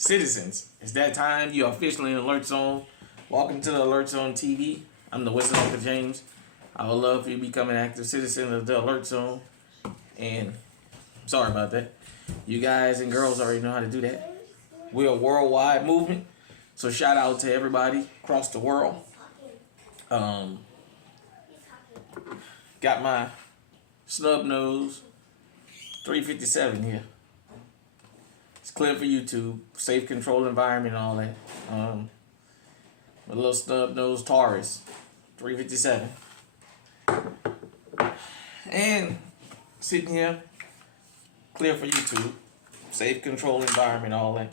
Citizens, it's that time. You're officially in Alert Zone. Welcome to the Alert Zone TV. I'm the Wizard Uncle James. I would love for you to become an active citizen of the Alert Zone. And sorry about that. You guys and girls already know how to do that. We're a worldwide movement. So shout out to everybody across the world. Got my snub nose 357 here. It's clear for YouTube, safe controlled environment and all that. A little snub nose Taurus 357. And sitting here, clear for YouTube, safe controlled environment, all that.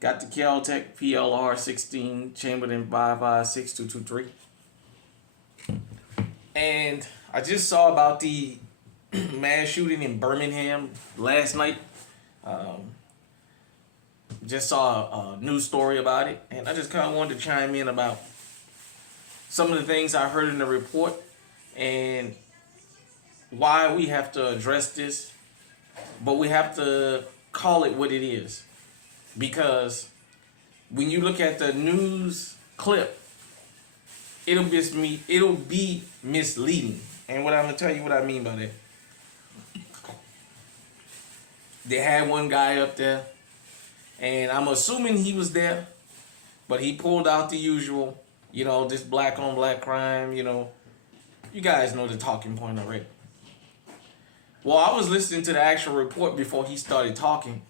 Got the Caltech PLR 16 Chamberlain 556223. And I just saw about the mass shooting in Birmingham last night. Just saw a news story about it, and I just kind of wanted to chime in about some of the things I heard in the report and why we have to address this, but we have to call it what it is. Because when you look at the news clip, it'll be misleading. And what I'm gonna tell you what I mean by that. They had one guy up there, and I'm assuming he was there, but he pulled out the usual, this black on black crime, you guys know the talking point already. Well, I was listening to the actual report before he started talking,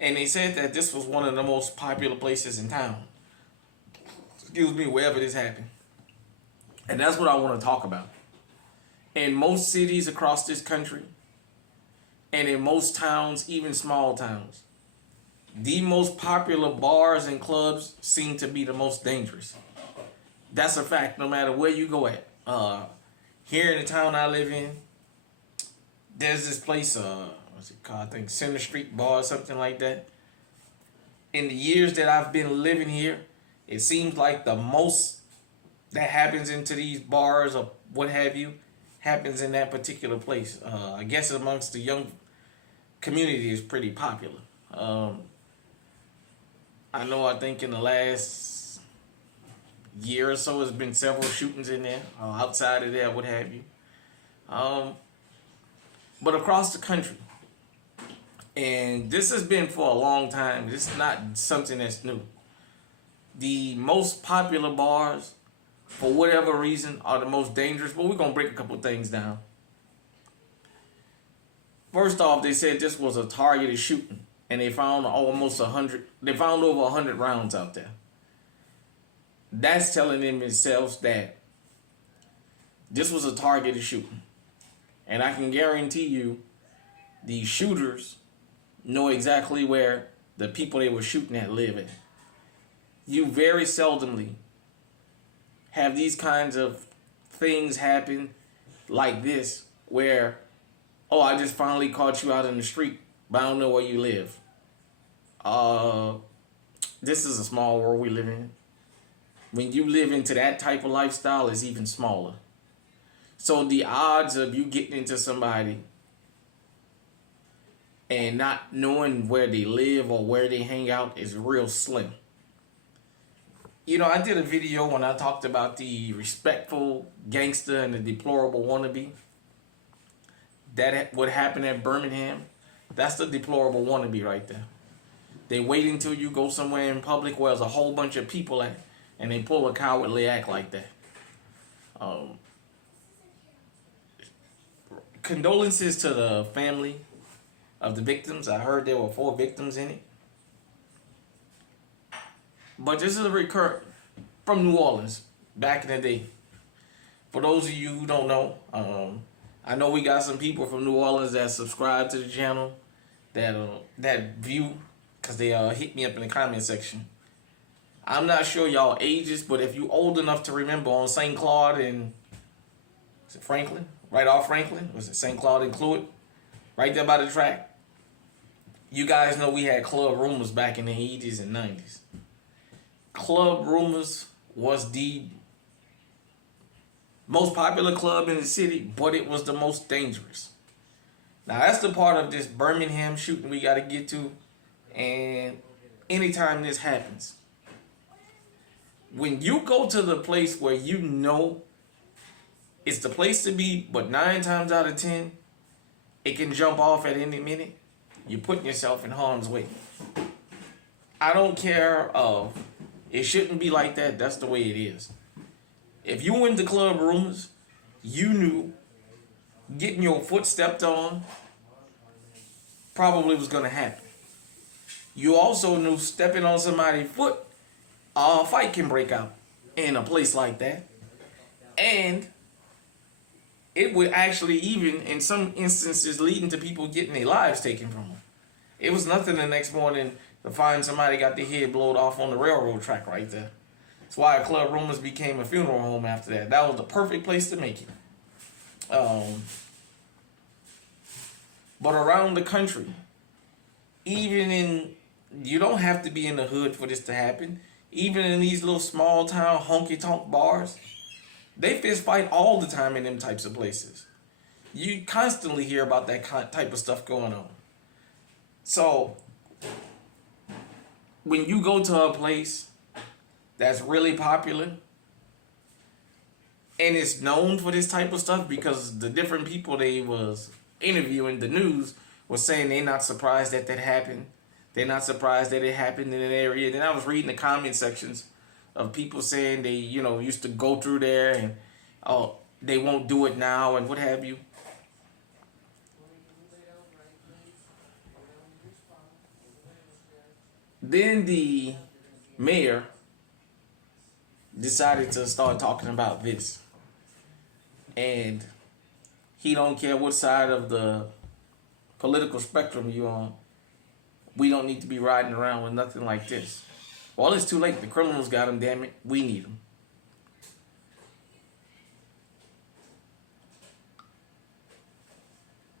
and they said that this was one of the most popular places in town. Excuse me, wherever this happened. And that's what I want to talk about. In most cities across this country, and in most towns, even small towns, the most popular bars and clubs seem to be the most dangerous. That's a fact, no matter where you go at. Here in the town I live in, there's this place, what's it called? I think Center Street Bar or something like that. In the years that I've been living here, it seems like the most that happens into these bars or what have you happens in that particular place. I guess amongst the young community is pretty popular. I think in the last year or so, there's been several shootings in there, outside of there, what have you. But across the country, and this has been for a long time, this is not something that's new. The most popular bars, for whatever reason, are the most dangerous, but we're going to break a couple things down. First off, they said this was a targeted shooting. And they found over 100 rounds out there. That's telling them themselves that this was a targeted shooting. And I can guarantee you the shooters know exactly where the people they were shooting at live at. You very seldomly have these kinds of things happen like this where, oh, I just finally caught you out in the street, but I don't know where you live. This is a small world we live in. When you live into that type of lifestyle, it's even smaller. So the odds of you getting into somebody and not knowing where they live or where they hang out is real slim. I did a video when I talked about the respectful gangster and the deplorable wannabe. That what happened at Birmingham. That's the deplorable wannabe right there. They wait until you go somewhere in public where there's a whole bunch of people at, and they pull a cowardly act like that. Condolences to the family of the victims. I heard there were 4 victims in it. But this is a recurrent from New Orleans, back in the day. For those of you who don't know, I know we got some people from New Orleans that subscribe to the channel, that view, because they hit me up in the comment section. I'm not sure y'all ages, but if you old enough to remember on St. Claude and, is it Franklin? Right off Franklin? Was it St. Claude and Cluett? Right there by the track. You guys know we had Club Rumors back in the 80s and 90s. Club Rumors was the most popular club in the city, but it was the most dangerous. Now, that's the part of this Birmingham shooting we got to get to. And anytime this happens. When you go to the place where you know it's the place to be, but 9 times out of 10, it can jump off at any minute, you're putting yourself in harm's way. I don't care of, it shouldn't be like that. That's the way it is. If you went to Club Rumors, you knew getting your foot stepped on probably was going to happen. You also knew stepping on somebody's foot, a fight can break out in a place like that. And it would actually even, in some instances, leading to people getting their lives taken from them. It was nothing the next morning to find somebody got their head blowed off on the railroad track right there. That's why Club Rumors became a funeral home after that. That was the perfect place to make it. But around the country, even in, you don't have to be in the hood for this to happen. Even in these little small town honky tonk bars, they fist fight all the time in them types of places. You constantly hear about that type of stuff going on. So, when you go to a place that's really popular and it's known for this type of stuff, because the different people they was interviewing, the news was saying they're not surprised that happened. They're not surprised that it happened in an area. Then I was reading the comment sections of people saying they, used to go through there and, oh, they won't do it now and what have you. Then the mayor decided to start talking about this. And he don't care what side of the political spectrum you're on. We don't need to be riding around with nothing like this. Well, it's too late. The criminals got him, damn it. We need them.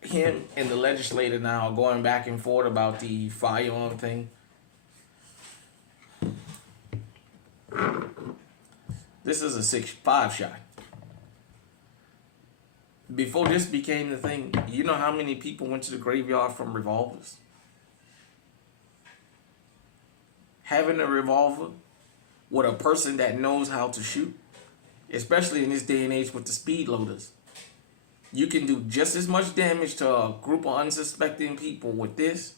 Him and the legislator now are going back and forth about the firearm thing. This is a 6.5 shot. Before this became the thing, you know how many people went to the graveyard from revolvers? Having a revolver with a person that knows how to shoot, especially in this day and age with the speed loaders, you can do just as much damage to a group of unsuspecting people with this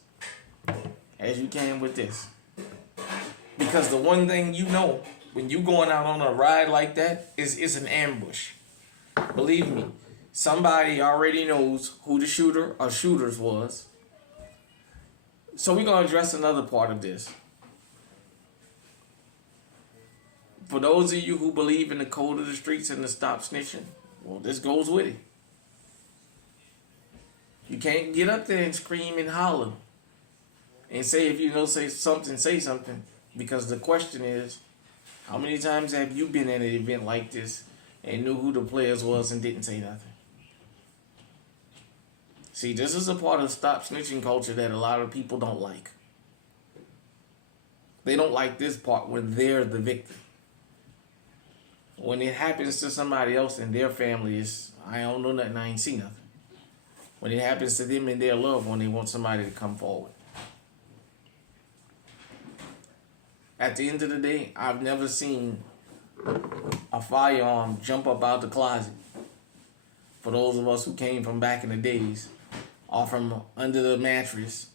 as you can with this. Because the one thing when you going out on a ride like that is an ambush. Believe me, somebody already knows who the shooter or shooters was. So we're going to address another part of this. For those of you who believe in the code of the streets and the stop snitching, well, this goes with it. You can't get up there and scream and holler and say, if you know, say something. Because the question is, how many times have you been at an event like this and knew who the players was and didn't say nothing? See, this is a part of stop snitching culture that a lot of people don't like. They don't like this part when they're the victim. When it happens to somebody else in their family, it's, I don't know nothing, I ain't seen nothing. When it happens to them and their loved one, they want somebody to come forward. At the end of the day, I've never seen a firearm jump up out the closet. For those of us who came from back in the days, or from under the mattress,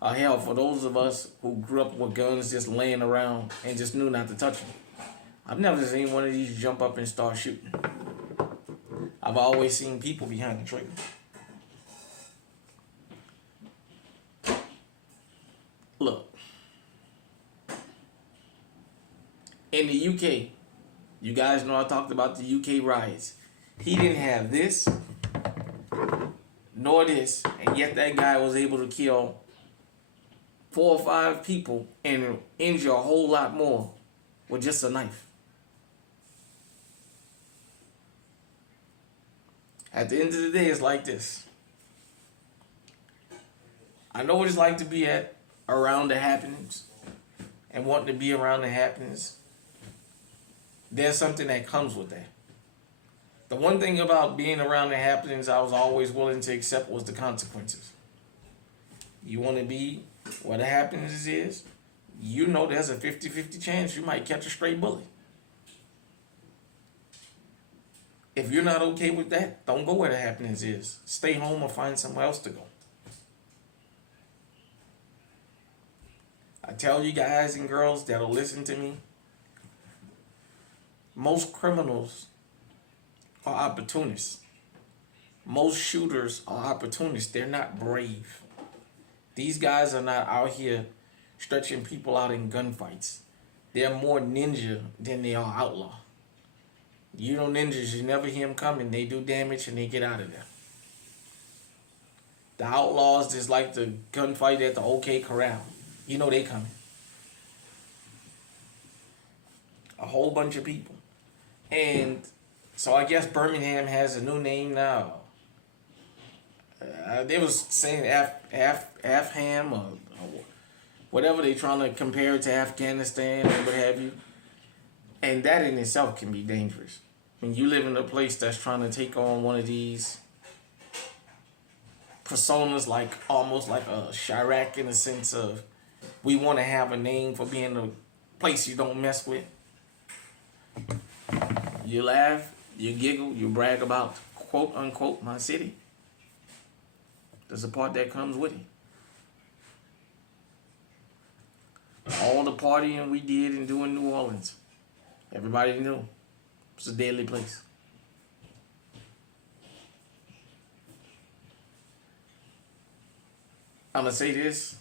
or hell, for those of us who grew up with guns just laying around and just knew not to touch them. I've never seen one of these jump up and start shooting. I've always seen people behind the trigger. Look, in the UK, you guys know I talked about the UK riots. He didn't have this, nor this, and yet that guy was able to kill 4 or 5 people and injure a whole lot more with just a knife. At the end of the day, it's like this. I know what it's like to be around the happenings and wanting to be around the happenings. There's something that comes with that. The one thing about being around the happenings I was always willing to accept was the consequences. You want to be where the happenings is, you know there's a 50-50 chance you might catch a stray bullet. If you're not okay with that, don't go where the happenings is. Stay home or find somewhere else to go. I tell you guys and girls that'll listen to me, most criminals are opportunists. Most shooters are opportunists. They're not brave. These guys are not out here stretching people out in gunfights. They're more ninja than they are outlaw. You know ninjas, you never hear them coming. They do damage and they get out of there. The outlaws just like the gunfight at the OK Corral. You know they coming. A whole bunch of people. And so I guess Birmingham has a new name now. They was saying Afham or whatever they trying to compare it to Afghanistan or what have you. And that in itself can be dangerous. When you live in a place that's trying to take on one of these personas, like almost like a Chirac in the sense of we want to have a name for being a place you don't mess with. You laugh, you giggle, you brag about quote unquote my city. There's a part that comes with it. All the partying we did and do in New Orleans, everybody knew it's a deadly place. I'm gonna say this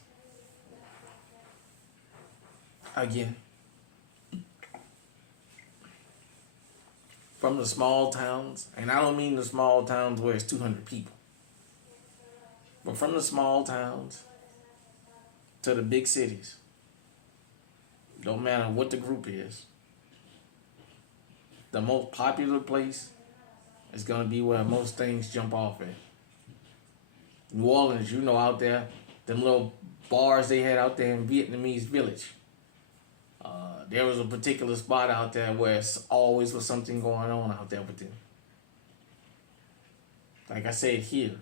again. From the small towns, and I don't mean the small towns where it's 200 people, but from the small towns to the big cities, don't matter what the group is, the most popular place is going to be where most things jump off at. New Orleans, you know, out there, them little bars they had out there in Vietnamese Village. There was a particular spot out there where always was something going on out there with them. Like I said here,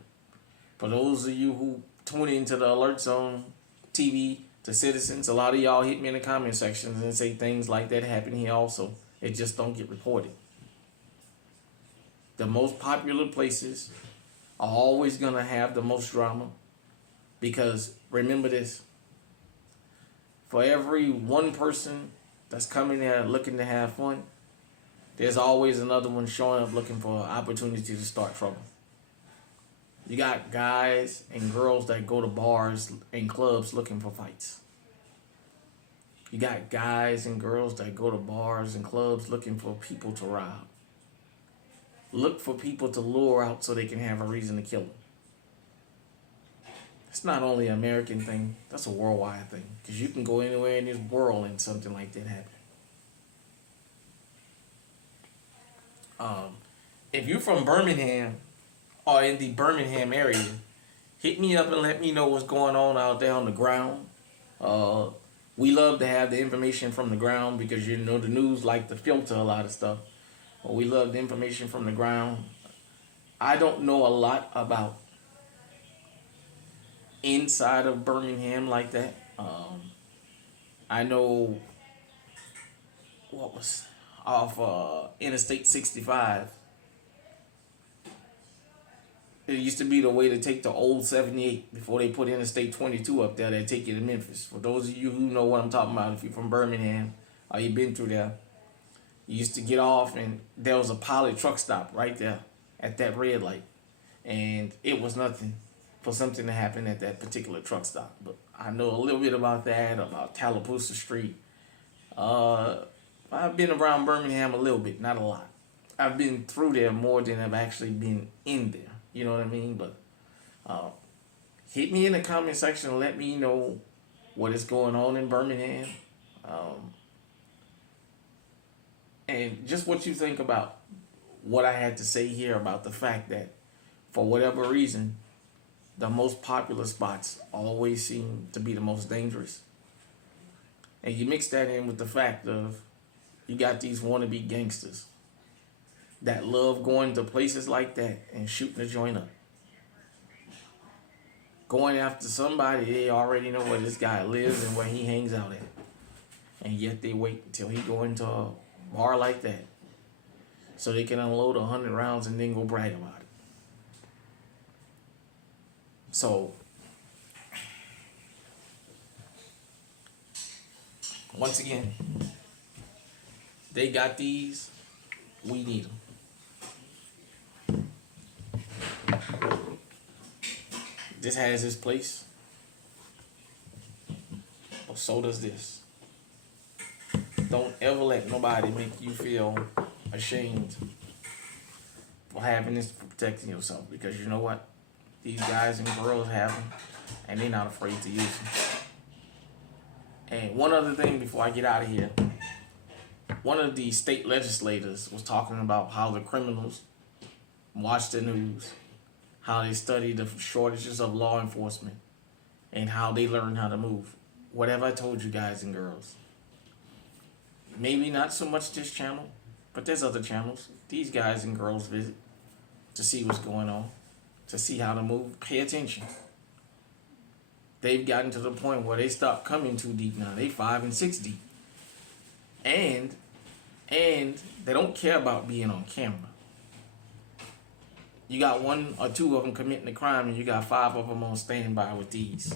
for those of you who tune into the alerts on TV, the citizens, a lot of y'all hit me in the comment sections and say things like that happen here also. It just don't get reported. The most popular places are always going to have the most drama, because remember this, for every one person that's coming there looking to have fun, there's always another one showing up looking for an opportunity to start trouble. You got guys and girls that go to bars and clubs looking for fights. You got guys and girls that go to bars and clubs looking for people to rob. Look for people to lure out so they can have a reason to kill them. It's not only an American thing, that's a worldwide thing. Because you can go anywhere in this world and something like that happen. If you're from Birmingham or in the Birmingham area, hit me up and let me know what's going on out there on the ground. We love to have the information from the ground because, you know, the news like to filter a lot of stuff. But we love the information from the ground. I don't know a lot about inside of Birmingham like that. I know what was off Interstate 65. It used to be the way to take the old 78 before they put Interstate 22 up there. They take you to Memphis. For those of you who know what I'm talking about, if you're from Birmingham or you've been through there, you used to get off and there was a pilot truck stop right there at that red light. And it was nothing for something to happen at that particular truck stop. But I know a little bit about that, about Tallapoosa Street. I've been around Birmingham a little bit, not a lot. I've been through there more than I've actually been in there. You know what I mean? But hit me in the comment section and let me know what is going on in Birmingham. And just what you think about what I had to say here about the fact that for whatever reason, the most popular spots always seem to be the most dangerous. And you mix that in with the fact of you got these wannabe gangsters that love going to places like that and shooting the joint up. Going after somebody they already know where this guy lives and where he hangs out at. And yet they wait until he go into a bar like that so they can unload 100 rounds and then go brag about it. So, once again, they got these, we need them. This has its place, but so does this. Don't ever let nobody make you feel ashamed for having this, for protecting yourself, because you know what? These guys and girls have them, and they're not afraid to use them. And one other thing before I get out of here, one of the state legislators was talking about how the criminals watch the news, how they study the shortages of law enforcement, and how they learn how to move. What have I told you guys and girls? Maybe not so much this channel, but there's other channels these guys and girls visit to see what's going on, to see how to move. Pay attention. They've gotten to the point where they stopped coming too deep now. They 5 and 6 deep. And they don't care about being on camera. You got 1 or 2 of them committing a crime, and you got 5 of them on standby with these.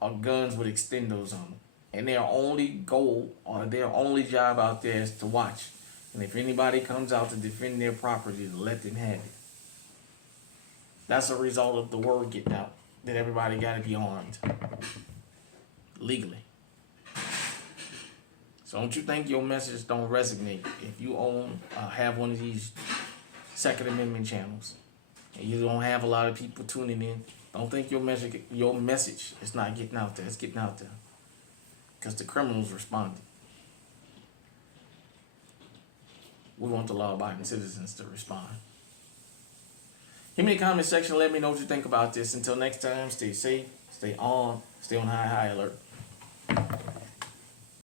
Or guns with extendos on them. And their only goal or their only job out there is to watch. And if anybody comes out to defend their property, to let them have it. That's a result of the word getting out that everybody got to be armed legally. So don't you think your message don't resonate if you have one of these Second Amendment channels and you don't have a lot of people tuning in. Don't think your message is not getting out there. It's getting out there because the criminals responded. We want the law-abiding citizens to respond. Hit me in the comment section. Let me know what you think about this. Until next time, stay safe, stay on high alert.